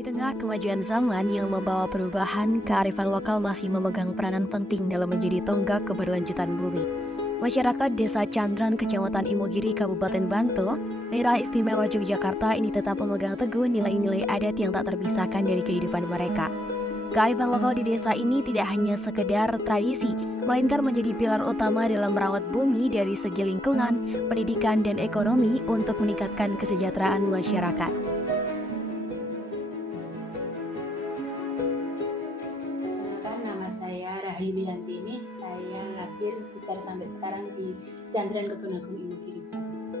Di tengah kemajuan zaman yang membawa perubahan, kearifan lokal masih memegang peranan penting dalam menjadi tonggak keberlanjutan bumi. Masyarakat Desa Candran, Kecamatan Imogiri, Kabupaten Bantul, daerah istimewa Yogyakarta ini tetap memegang teguh nilai-nilai adat yang tak terpisahkan dari kehidupan mereka. Kearifan lokal di desa ini tidak hanya sekedar tradisi, melainkan menjadi pilar utama dalam merawat bumi dari segi lingkungan, pendidikan, dan ekonomi untuk meningkatkan kesejahteraan masyarakat. Perkenalkan, nama saya Rahayulianti. Ini saya lahir besar sampai sekarang di Candran Kebon Agung Imogiri, Bantul.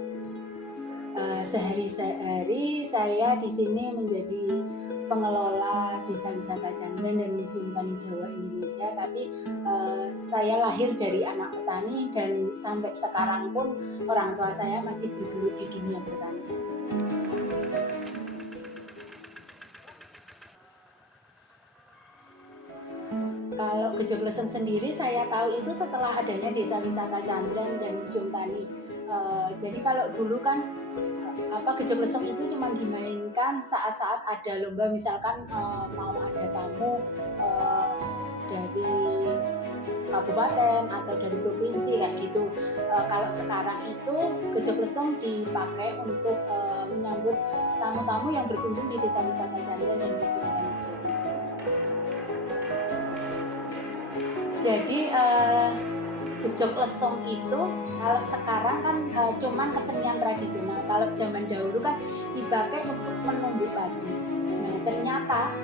Sehari-hari saya di sini menjadi pengelola Desa Wisata Candran dan Museum Tani Jawa Indonesia. Tapi saya lahir dari anak petani dan sampai sekarang pun orang tua saya masih bergelut di dunia pertanian. Kalau Gejogleseng sendiri saya tahu itu setelah adanya Desa Wisata Candran dan Museum Tani. Jadi kalau dulu kan Gejogleseng itu cuma dimainkan saat-saat ada lomba, misalkan mau ada tamu dari kabupaten atau dari provinsi kayak gitu. Kalau sekarang itu Gejogleseng dipakai untuk menyambut tamu-tamu yang berkunjung di Desa Wisata Candran dan Museum Tani Jawa Indonesia. Jadi Gejogleseng itu kalau sekarang kan cuman kesenian tradisional. Kalau zaman dahulu kan dipakai untuk menumbuk padi. Nah, ternyata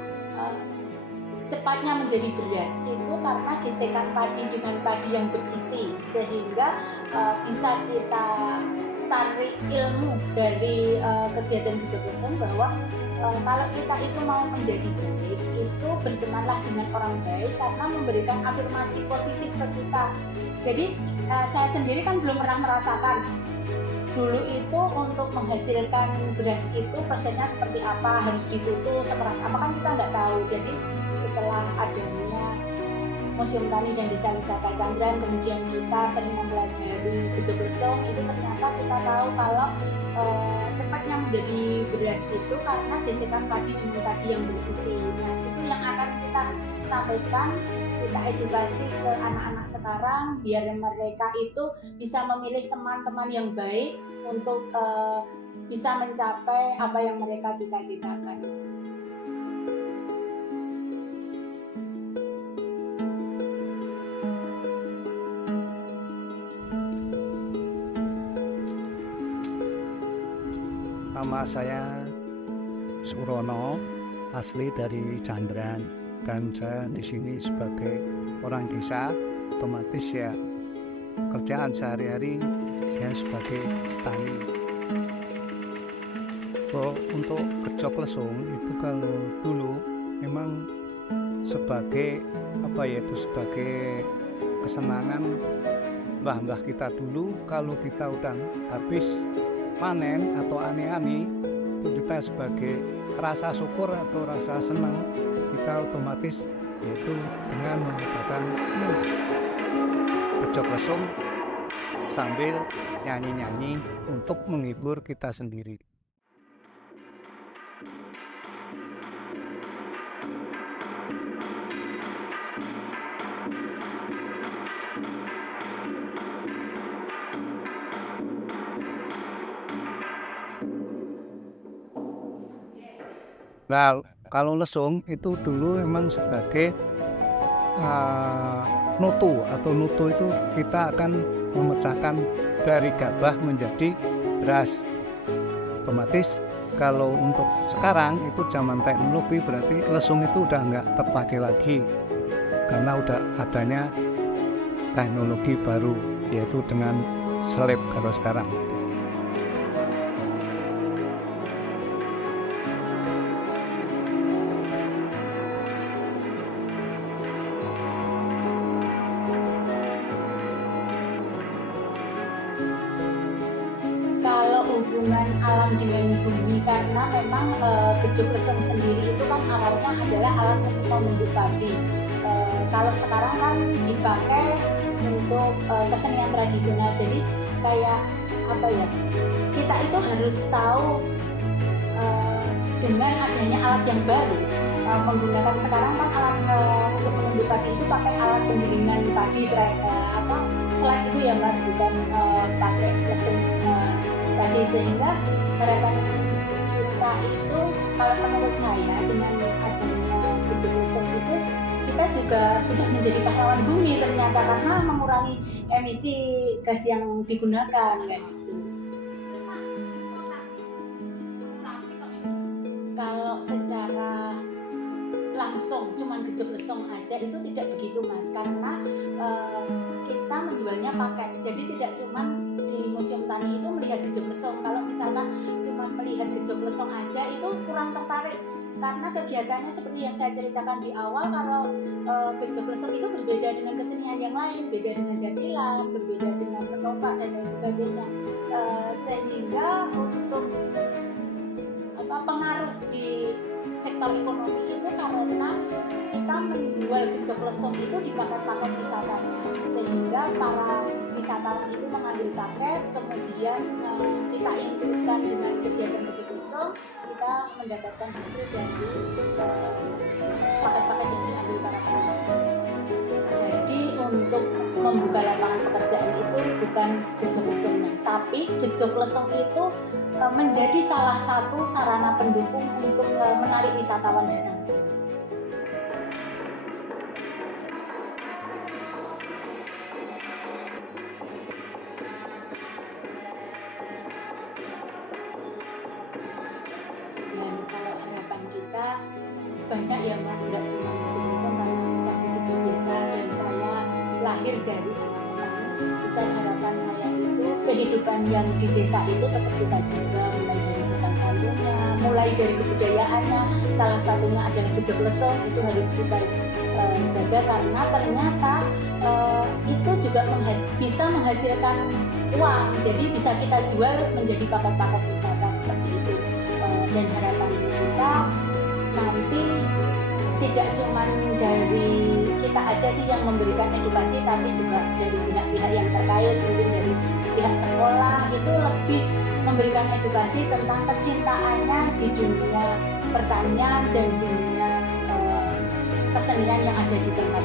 cepatnya menjadi beras itu karena gesekan padi dengan padi yang berisi, sehingga bisa kita tarik ilmu dari kegiatan Gejogleseng bahwa kalau kita itu mau menjadi baik, itu bertemanlah dengan orang baik karena memberikan afirmasi positif ke kita. Jadi saya sendiri kan belum pernah merasakan dulu itu untuk menghasilkan beras itu prosesnya seperti apa, harus ditutup sekeras apa kan kita nggak tahu. Jadi setelah adanya Museum Tani dan Desa Wisata Candran, kemudian kita sering mempelajari Gejogleseng, itu ternyata kita tahu kalau cepatnya menjadi beras itu karena gesekan padi dengan padi yang berisi. Nah, itu yang akan kita sampaikan, kita edukasi ke anak-anak sekarang biar mereka itu bisa memilih teman-teman yang baik untuk bisa mencapai apa yang mereka cita-citakan. Nama saya Surono, asli dari Candran, dan saya di sini sebagai orang desa. Otomatis ya kerjaan sehari-hari saya sebagai petani. Untuk Gejogleseng itu kalau dulu memang sebagai sebagai kesenangan mbah-mbah kita dulu. Kalau kita udah habis panen atau ani-ani, itu kita sebagai rasa syukur atau rasa senang, kita otomatis yaitu dengan mengadakan Gejogleseng sambil nyanyi-nyanyi untuk menghibur kita sendiri. Nah, kalau lesung itu dulu memang sebagai nutu itu kita akan memecahkan dari gabah menjadi beras. Otomatis kalau untuk sekarang itu zaman teknologi, berarti lesung itu udah nggak terpakai lagi karena udah adanya teknologi baru, yaitu dengan selip kalau sekarang. Hubungan alam dengan bumi, karena memang Gejogleseng sendiri itu kan awalnya adalah alat untuk menumbuk padi. Kalau sekarang kan dipakai untuk kesenian tradisional. Jadi kayak kita itu harus tahu dengan adanya alat yang baru, menggunakan sekarang kan alat untuk menumbuh padi itu pakai alat penggilingan padi slide itu ya Mas, bukan pakai lesung tadi, sehingga harapan kita itu kalau menurut saya dengan adanya gejok lesung itu kita juga sudah menjadi pahlawan bumi ternyata, karena mengurangi emisi gas yang digunakan kayak gitu. Kalau secara langsung cuman gejok lesung aja itu tidak begitu Mas, karena kita menjualnya paket, jadi tidak cuman di Museum Tani itu melihat gejok lesung. Kalau misalkan cuma melihat gejok lesung aja itu kurang tertarik, karena kegiatannya seperti yang saya ceritakan di awal, kalau gejok lesung itu berbeda dengan kesenian yang lain, beda dengan jadilan, berbeda dengan ketoprak dan lain sebagainya, sehingga untuk pengaruh di sektor ekonomi itu karena kita menjual gejok lesung itu di paket-paket wisatanya, sehingga para wisatawan itu mengambil paket, kemudian kita inputkan dengan kegiatan gejok lesung, kita mendapatkan hasil dari paket-paket yang diambil para pengunjung. Jadi untuk membuka lapangan pekerjaan itu bukan gejok lesungnya, tapi gejok lesung itu menjadi salah satu sarana pendukung untuk menarik wisatawan datang ke sini. Dan kalau harapan kita banyak ya Mas, nggak cuma gejok lesung, karena kita hidup di desa dan saya lahir dari anak petani. Besar harapan saya itu kehidupan yang di desa itu tetap kita jaga, mulai dari sopan santunnya, mulai dari kebudayaannya, salah satunya adalah gejok lesung, itu harus kita jaga, karena ternyata itu juga bisa menghasilkan uang, jadi bisa kita jual menjadi paket-paket wisata seperti itu. Dan harapan kita nanti tidak cuma dari kita aja sih yang memberikan edukasi, tapi juga dari pihak-pihak yang terkait, mungkin dari pihak sekolah itu lebih memberikan edukasi tentang kecintaannya di dunia pertanian dan dunia kesenian yang ada di tempat